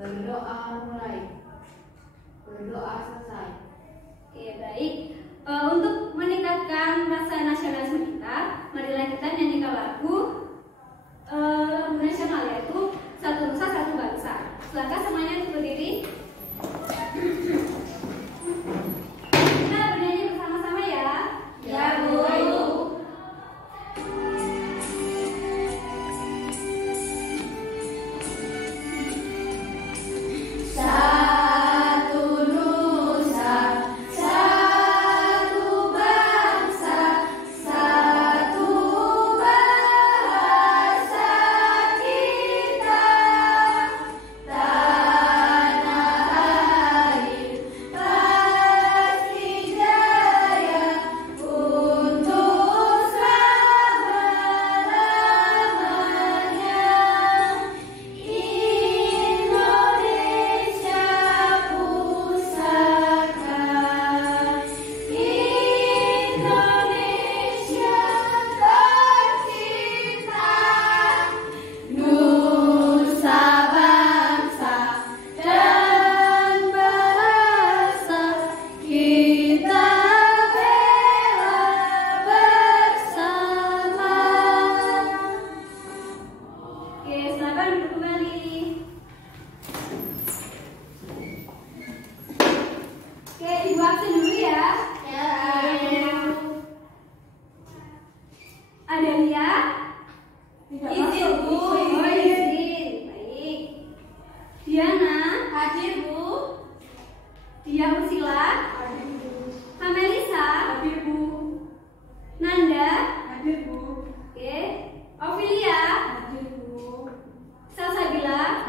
Berdoa mulai. Berdoa selesai. Oke, baik. Untuk meningkatkan rasa nasionalisme kita, marilah kita nyanyikan lagu nasional, yaitu Satu Nusa Satu Bangsa. Silakan semuanya untuk berdiri. Kita bernyanyi bersama-sama ya. Ya, Bu.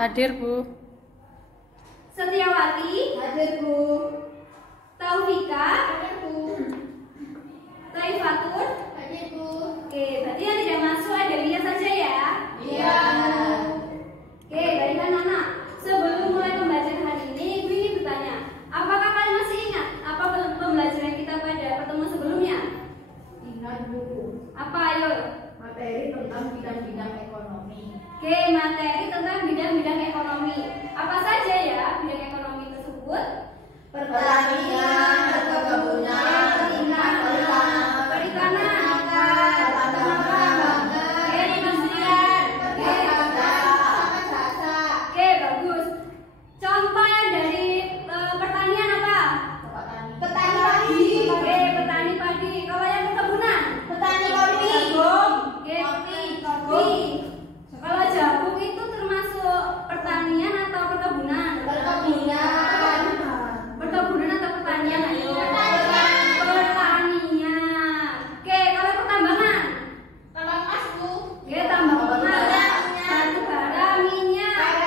Hadir, Bu. Setiawati. Hadir, Bu. Taufika. Hadir, Bu. Taifatur. Hadir, Bu. Oke, berarti yang tidak masuk ada Lia saja ya. Iya. Oke, baiklah anak. Sebelum mulai pembelajaran hari ini, Ibu ingin bertanya, apakah kalian masih ingat apa pembelajaran kita pada pertemuan sebelumnya? Ingat, Bu. Apa, ayo? Materi tentang bidang-bidang ekonomi. Oke, materi tentang bidang-bidang ekonomi. Apa saja ya bidang ekonomi tersebut? Pertanian, perkebunan, perikanan, Oke, bagus. Contoh dari pertanian apa? petani padi. Oke, petani padi. Kalau yang perkebunan? Petani kopi. Oke, kopi. Kalau jagung itu termasuk pertanian atau perkebunan? Perkebunan. Perkebunan atau pertanian? Ayo. Pertanian. Oke, kalau pertambangan? Tambang emas, Bu. Oke, tambang emas. Batu bara, minyak.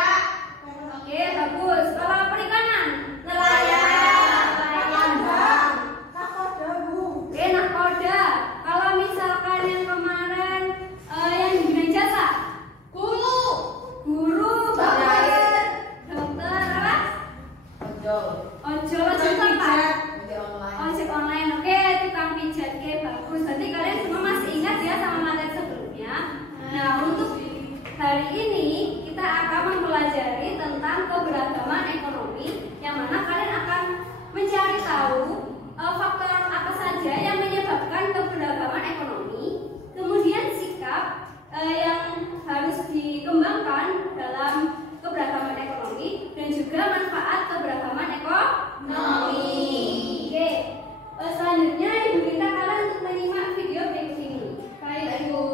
Oke, bagus. Kalau perikanan? Nelayan. Tambang. Nakoda, Bu. Oke, nakoda. Kalau misalkan yang kemarin yang di bidang jasa? Guru. Guru, Dokter. dokter apa? Ojol. Ojol apa? Ojol online. Ojek online. Oke, tukang pijat. Oke, bagus. Berarti kalian semua masih ingat ya sama materi sebelumnya. Nah, untuk hari ini kita akan mempelajari tentang keberagaman ekonomi, yang mana kalian akan mencari tahu faktor apa saja yang menyebabkan keberagaman ekonomi, kemudian sikap yang harus dikembangkan dalam keberagaman ekonomi, dan juga manfaat keberagaman ekonomi. Oke, selanjutnya Ibu minta kalian untuk menyimak video berikut ini. Baik, Bu.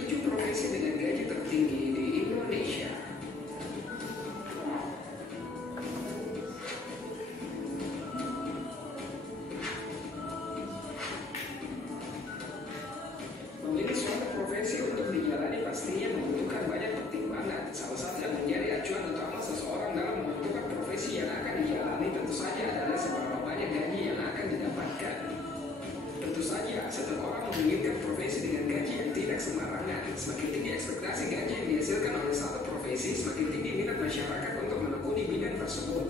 Tujuh profesi dengan gaji tertinggi di Indonesia. Memilih suatu profesi untuk dijalani pastinya membutuhkan banyak pertimbangan. Salah satu yang menjadi acuan utama seseorang dalam menentukan profesi yang akan dijalani tentu saja adalah seberapa banyak gaji yang akan didapatkan. Tentu saja, setiap orang menginginkan profesi dengan gaji yang tidak sembarangan. Semakin tinggi ekspektasi gaji yang dihasilkan oleh satu profesi, semakin tinggi minat masyarakat untuk menekuni bidang tersebut.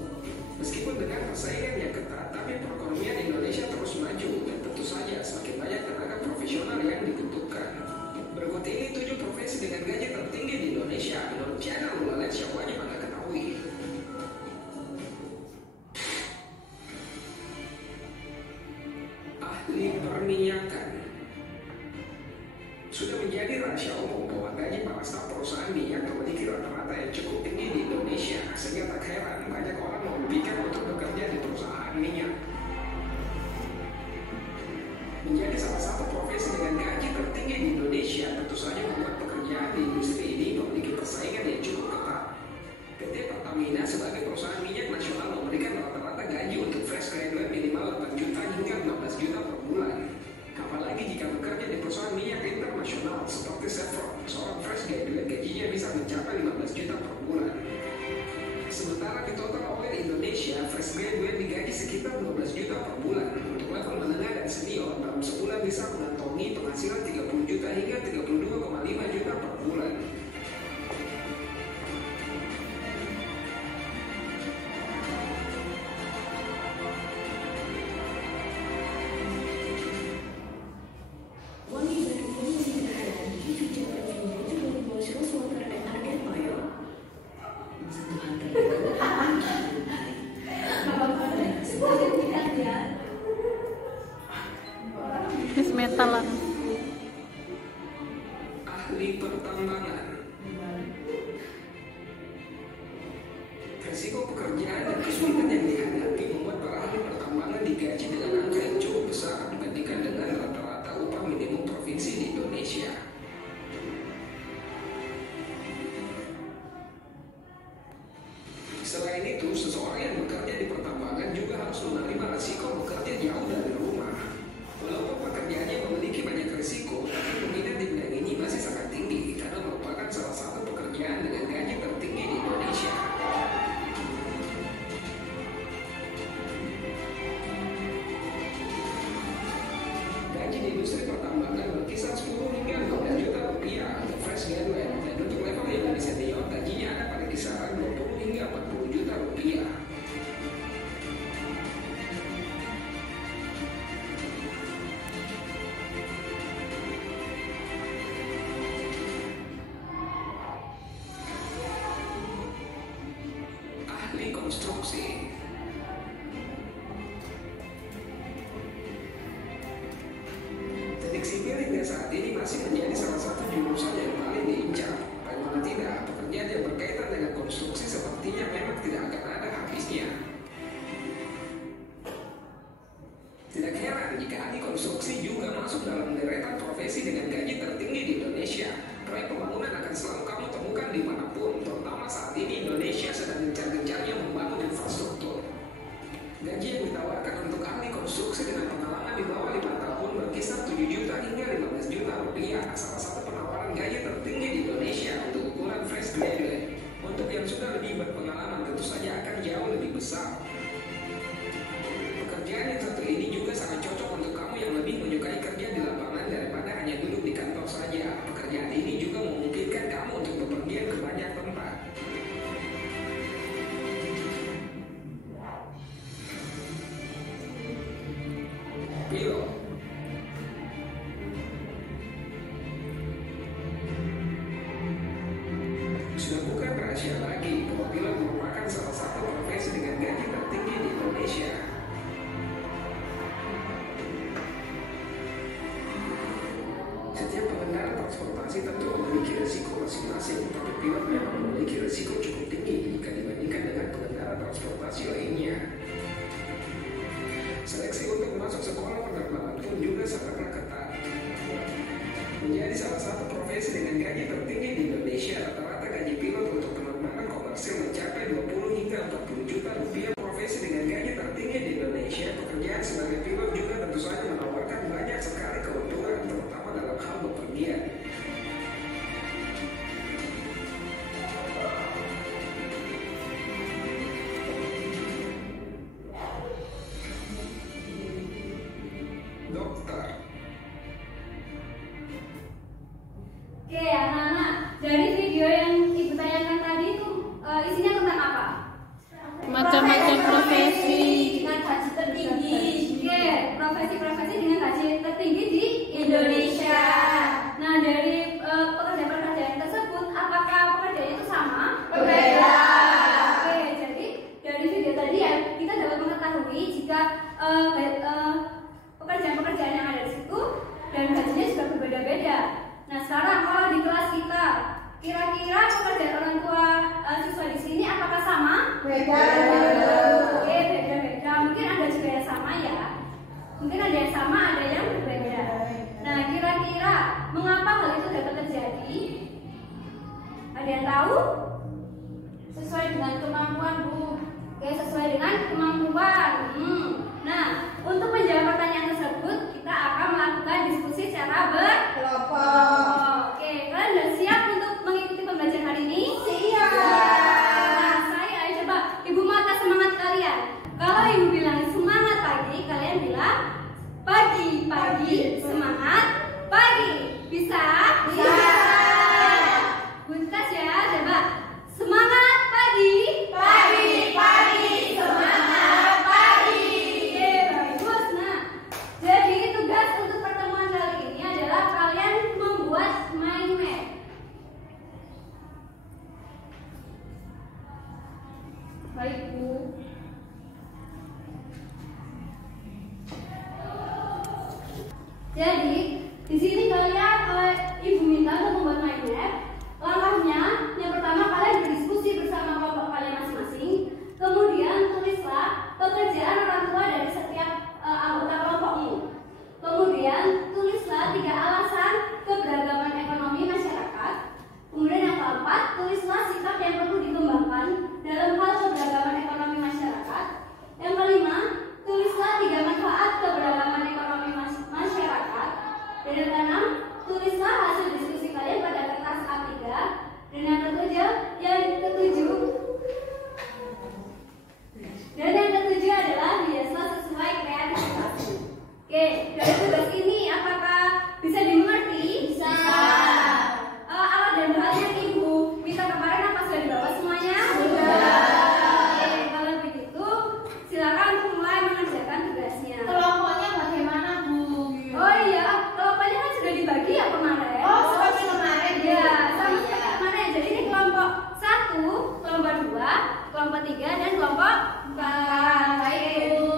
Meskipun dengan persaingan yang ketat, tapi perekonomian Indonesia terus maju, dan tentu saja semakin banyak tenaga profesional perminyakan. Sudah menjadi rahasia umum bahwa gaji para staf perusahaan minyak memiliki rata-rata yang cukup tinggi di Indonesia, sehingga tak heran banyak orang memimpikan untuk bekerja di perusahaan minyak. Menjadi salah satu profesi dengan gaji tertinggi di Indonesia tentu saja membuat pekerjaan di industri ini memiliki persaingan yang cukup ketat. PT Pertamina sebagai perusahaan minyak nasional memberikan rata-rata gaji untuk fresh graduate minimal 8 juta hingga 15 juta per bulan. Apalagi jika bekerja di perusahaan minyak internasional seperti Chevron, seorang fresh graduate gajinya bisa mencapai 15 juta per bulan. Sementara di total oil Indonesia, fresh graduate digaji sekitar 12 juta per bulan. Untuk level menengah dan senior, dalam sebulan bisa mengantongi penghasilan 30 juta hingga 32,5 juta per bulan. Metalan. Ahli pertambangan. Resiko pekerjaan dan kesulitan yang dihadapi membuat para ahli pertambangan digaji dengan angka yang cukup besar dibandingkan dengan rata-rata upah minimum provinsi di Indonesia. Selain itu, seseorang yang bekerja di pertambangan juga harus menerima resiko bekerja jauh dari rumah. Walaupun pekerjaannya memiliki banyak risiko, tapi peminat di bidang ini masih sangat tinggi karena merupakan salah satu pekerjaan dengan gaji tertinggi di Indonesia. Gaji di industri pertambangan berkisar 10 hingga 15 juta rupiah untuk fresh graduate, dan untuk level yang lebih senior gajinya ada pada kisaran 20 hingga 40 juta rupiah. Ahli konstruksi. Teknik sipil hingga saat ini masih menjadi salah satu jurusan yang paling diincar. Bagaimana tidak, pekerjaan yang berkaitan dengan konstruksi sepertinya memang tidak akan ada habisnya. Tidak heran jika ahli konstruksi juga masuk dalam deretan profesi dengan gaji tertinggi di Indonesia. Proyek pembangunan akan selalu kamu temukan dimanapun, terutama saat ini Indonesia sedang gencar-gencarnya membangun infrastruktur. Gaji yang ditawarkan untuk ahli konstruksi dengan pengalaman di bawah 5 tahun berkisar 7 juta hingga 15 juta rupiah, salah satu penawaran gaji tertinggi di Indonesia untuk ukuran fresh graduate. Untuk yang sudah lebih berpengalaman tentu saja akan jauh lebih besar. Pekerjaan yang satu ini juga sangat cocok untuk kamu yang lebih menyukai kerja di lapangan daripada hanya duduk di kantor saja. Pekerjaan ini juga memungkinkan kamu untuk bepergian ke banyak tempat. Pilot. Sudah bukan rahasia lagi bahwa pilot merupakan salah satu profesi dengan gaji tertinggi di Indonesia. Setiap pengendara transportasi tentu memiliki risiko masing-masing, tapi pilot memang memiliki risiko cukup tinggi jika dibandingkan dengan pengendara transportasi lainnya. Seleksi untuk masuk sekolah penerbangan pun juga sangatlah ketat. Menjadi salah satu profesi dengan gaji tertinggi di Indonesia, rata-rata gaji pilot untuk penerbangan komersil mencapai 20 hingga 40 juta rupiah. Profesi dengan gaji tertinggi di Indonesia, pekerjaan sebagai pilot juga tentu saja menawarkan banyak sekali keuntungan, terutama dalam hal bepergian. Dokter. Oke anak-anak, dari video yang ibu tanyakan tadi itu isinya tentang apa? Macam-macam profesi. Dengan gaji tertinggi. Oke, profesi-profesi dengan gaji tertinggi di Indonesia. Nah, dari pekerjaan-pekerjaan tersebut, apakah pekerjaan itu sama? Berbeda. Oke, jadi dari video tadi ya kita dapat mengetahui jika pekerjaan-pekerjaan yang ada Beda. Oke, beda-beda. Mungkin ada juga yang sama ya. Mungkin ada yang sama, ada yang berbeda. Nah, kira-kira mengapa hal itu dapat terjadi? Ada yang tahu? Sesuai dengan kemampuan, Bu. Oke, sesuai dengan kemampuan. Nah, untuk menjawab pertanyaan tersebut, kita akan melakukan diskusi secara Kelompok. Oke, kalian sudah siap untuk mengikuti pembelajaran hari ini? Siap. Nah, ayo coba Ibu mata semangat kalian. Kalau Ibu bilang semangat pagi, kalian bilang pagi semangat pagi. Bisa? Bisa. Buntas ya, coba semangat pagi. Semangat pagi. Oke, bagus. Nah, jadi tugas untuk pertemuan kali ini adalah kalian membuat mind map. Baik, Bu. Jadi, di sini kalian Ibu minta untuk membuat mind map. Langkahnya, yang pertama kalian berdiskusi bersama kelompok kalian masing-masing. Kemudian tulislah pekerjaan orang tua dari setiap anggota kelompokmu. Kemudian tulislah 3 alasan keberagaman ekonomi masyarakat. Kemudian yang keempat, tulislah sikap yang perlu dikembangkan dalam hal keberagaman ekonomi masyarakat. Yang kelima, tulislah 3 manfaat keberagaman ekonomi masyarakat. Dan yang keenam, tulislah hasil diskusi kalian pada kertas A3. Dan yang ketujuh adalah biaslah sesuai kreativitas. Oke, dari tugas ini apakah bisa dimengerti? Bisa. Alat dan bahannya Ibu minta kemarin apa sudah dibawa semuanya? Sudah. Oke, kalau begitu silakan untuk mulai mengerjakan tugasnya. Kelompoknya bagaimana, Bu? Oh iya, kelompoknya kan sudah dibagi ya kemarin. Oh, seperti kemarin. Ya, sama seperti kemarin. Jadi ini kelompok 1, kelompok 2, kelompok 3, dan kelompok 4. Baik, Bu.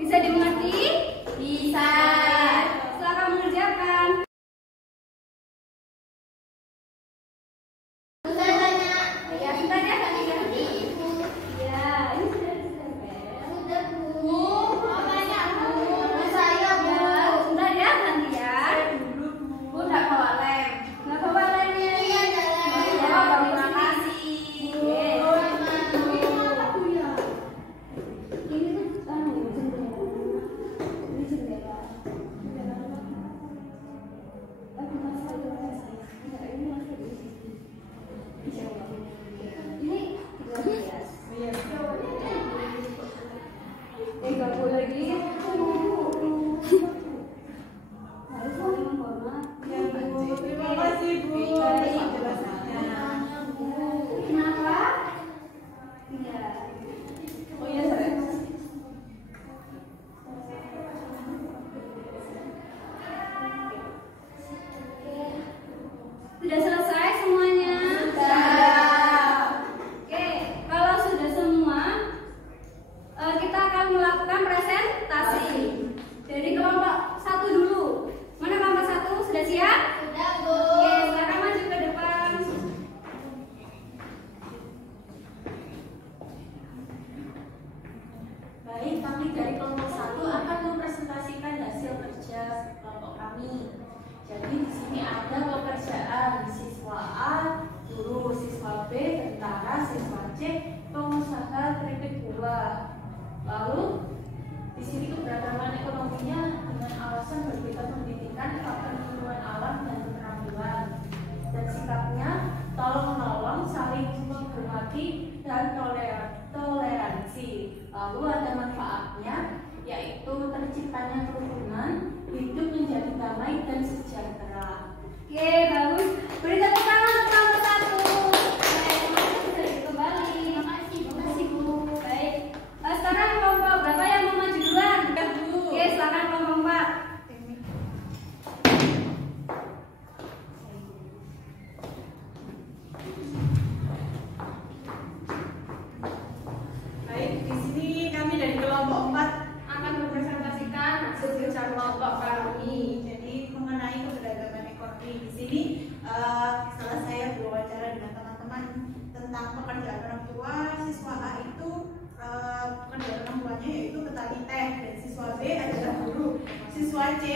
Bisa dimengerti? Bisa. Silakan mengerjakan. Saya tanya. Ya, sebentar ya, kami ganti. Ibu. Ya, ini sudah ditempel. Sudah, Bu. Mau tanya, Bu. Saya, Bu. Ya, sebentar ya, gantian. Bu, nggak bawa lem. Nggak bawa lemnya. Iya, ada lem. Ya, terima Terima kasih. kasih. Oke. Gimana, Bu? Ini tuh jendela. Ini jendela. Aku masih ada saya. Enggak, ini masih di sini. Ini 13. Enggak boleh lagi. Harus saling menghormat. Terima kasih, Bu. Baik. Penjelasannya. Kenapa? Iya. Oh iya, saya. Sudah selesai semuanya? Sudah. Oke, kalau sudah semua, kita akan melakukan presentasi. Jadi kelompok 1 dulu. Mana kelompok 1? Sudah siap? Sudah, Bu. Oke, silakan maju ke depan. Baik, kami dari kelompok 1 akan mempresentasikan hasil kerja kelompok kami. Jadi di sini ada pekerjaan siswa A, guru, siswa B, tentara, siswa C, pengusaha keripik buah. Lalu di sini keberagaman ekonominya dengan alasan berbeda pendidikan, faktor lingkungan alam dan keterampilan. Dan sikapnya tolong menolong, saling menghormati dan toleransi. Lalu ada manfaatnya, yaitu terciptanya kerukunan, hidup menjadi damai dan sejahtera. Oke, bagus. Beri siswa C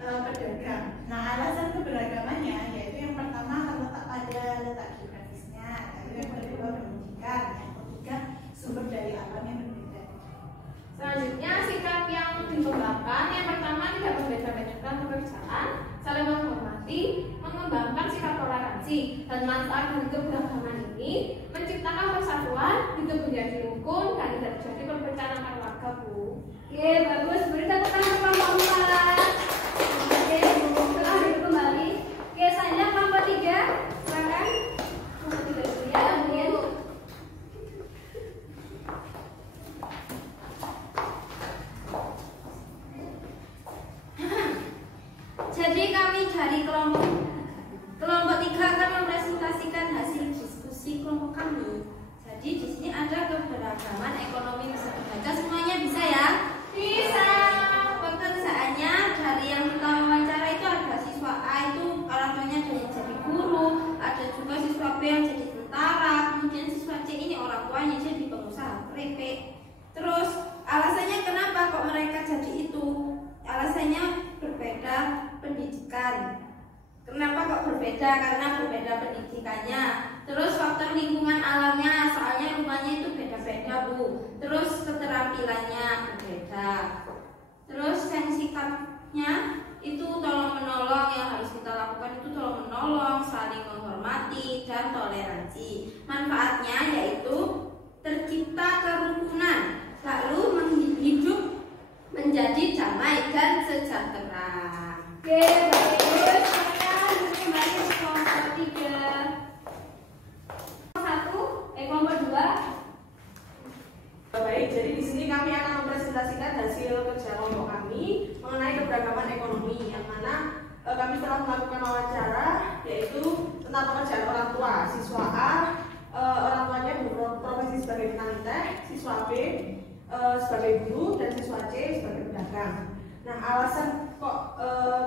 pedagang. Nah, alasan keberagamannya yaitu yang pertama terletak pada letak geografisnya, lalu yang kedua pendidikan, yang ketiga sumber daya alam yang berbeda. Selanjutnya, sikap yang dikembangkan yang pertama tidak membeda-bedakan pekerjaan, saling menghormati, mengembangkan sikap toleransi, dan manfaat dari keberagaman ini menciptakan persatuan, hidup menjadi rukun, dan tidak terjadi perpecahan antar warga, Bu. Oke, bagus. Beri tepuk tangan kelompok 4. Oke, setelah itu kembali. Oke, selanjutnya kelompok 3. Silakan. Kelompok 3 dulu ya, kemudian. Jadi kami dari kelompok 3 akan mempresentasikan hasil diskusi kelompok kami. Jadi di sini ada keberagaman ekonomi bisa dibaca, semuanya bisa ya? Bisa. Pekerjaannya dari yang pertama wawancara itu ada siswa A itu orang tuanya jadi guru, ada juga siswa B yang jadi tentara, kemudian siswa C ini orang tuanya jadi pengusaha keripik. Terus alasannya kenapa kok mereka jadi itu? Alasannya berbeda pendidikan. Kenapa kok berbeda? Karena berbeda pendidikannya. Terus faktor lingkungan alamnya, soalnya rumahnya itu beda-beda, Bu. Terus keterampilannya berbeda. Terus yang sikapnya itu tolong menolong, yang harus kita lakukan itu tolong menolong, saling menghormati, dan toleransi. Manfaatnya yaitu tercipta kerukunan, lalu hidup menjadi damai dan sejahtera. Oke, bagus. Sekarang kembali ke kelompok 3. Kelompok 2. Baik, jadi di sini kami akan mempresentasikan hasil kerja kelompok kami mengenai keberagaman ekonomi, yang mana kami telah melakukan wawancara yaitu tentang pekerjaan orang tua. Siswa A orang tuanya berprofesi sebagai petani teh, siswa B sebagai guru, dan siswa C sebagai pedagang. Nah, alasan kok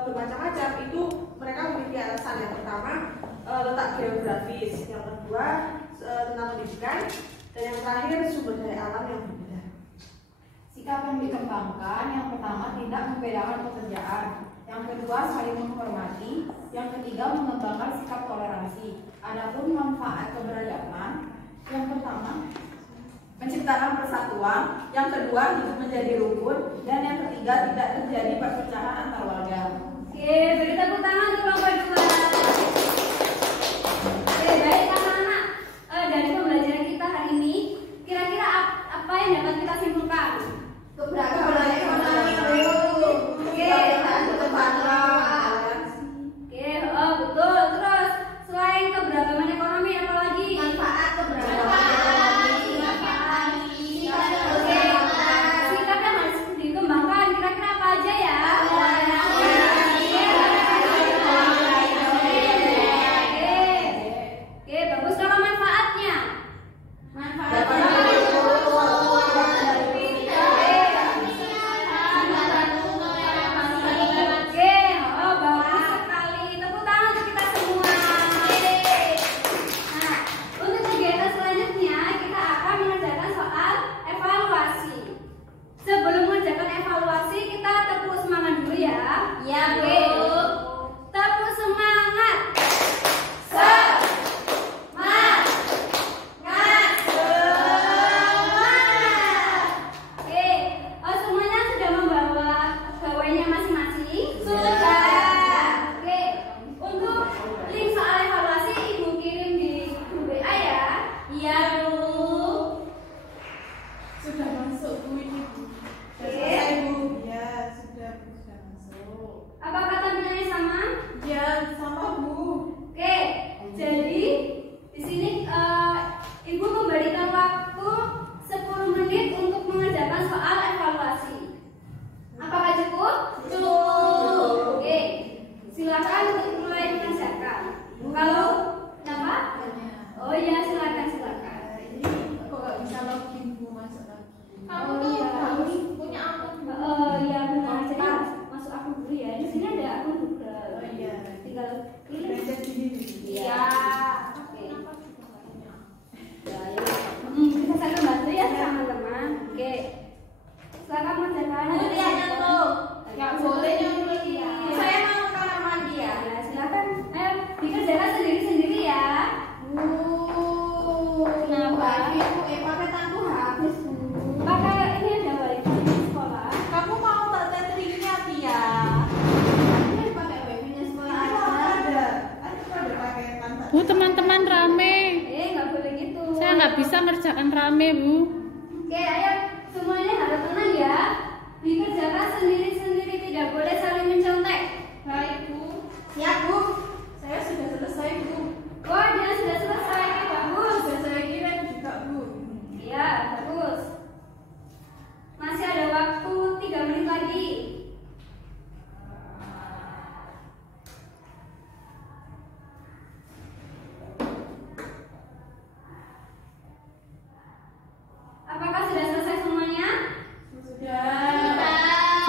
bermacam-macam itu mereka memiliki alasan. Yang pertama letak geografis, yang kedua tentang pendidikan, dan yang terakhir sumber daya alam yang berbeda. Sikap yang dikembangkan yang pertama tidak membedakan pekerjaan, yang kedua saling menghormati, yang ketiga mengembangkan sikap toleransi. Adapun manfaat keberagaman, yang pertama menciptakan persatuan, yang kedua hidup menjadi rukun, dan yang ketiga tidak terjadi perpecahan antar warga. Oke, beri tepuk tangan untuk kelompok 2. Oke, baik anak-anak. Dari pembelajaran kita hari ini, kira-kira apa yang dapat kita simpulkan? Keberagaman ekonomi. Oke, betul. Terus selain keberagaman ekonomi, apa lagi? Manfaat keberagaman. Sikap yang harus dikembangkan, kira-kira apa aja ya?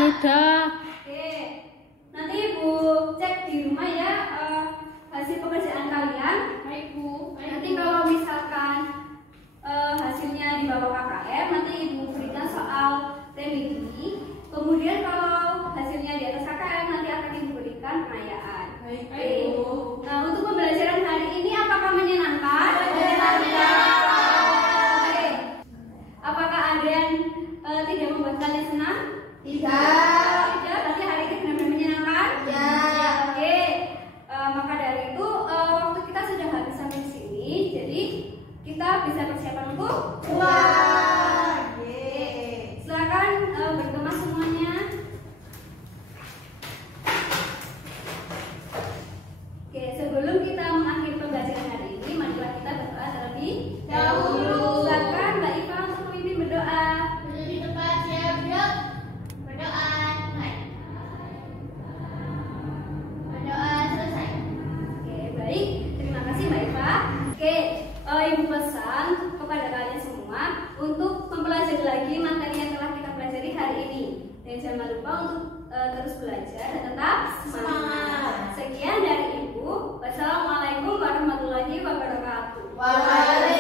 sudah. Oke, nanti Ibu cek di rumah ya hasil pekerjaan kalian. Baik Bu. Nanti kalau misalkan hasilnya di bawah KKM, nanti Ibu berikan soal TMID. Kemudian kalau hasilnya di atas KKM, nanti akan Ibu berikan pengayaan. Baik Oke. Nah, untuk pembelajaran hari ini apakah menyenangkan? Menyenangkan. Oke. Apakah ada yang tidak membuat kalian senang? Tidak. Tidak, berarti hari ini benar-benar menyenangkan? Ya. Oke. Maka dari itu waktu kita sudah habis sampai di sini, jadi kita bisa persiapan untuk Keluar. silakan berkemas semuanya. Oke, sebelum kita mengakhiri pembelajaran hari ini, marilah kita berdoa terlebih Dahulu. Silakan Mbak Iva untuk memimpin berdoa. Berdiri di depan, siap duduk. Berdoa. Mulai. Berdoa selesai. Oke, baik. Terima kasih Mbak Iva. Oke, Ibu pesan kepada kalian semua untuk mempelajari lagi materi yang telah kita pelajari hari ini. Dan jangan lupa untuk terus belajar dan tetap semangat. Sekian dari Ibu. Wassalamualaikum warahmatullahi wabarakatuh. Waalaikumsalam.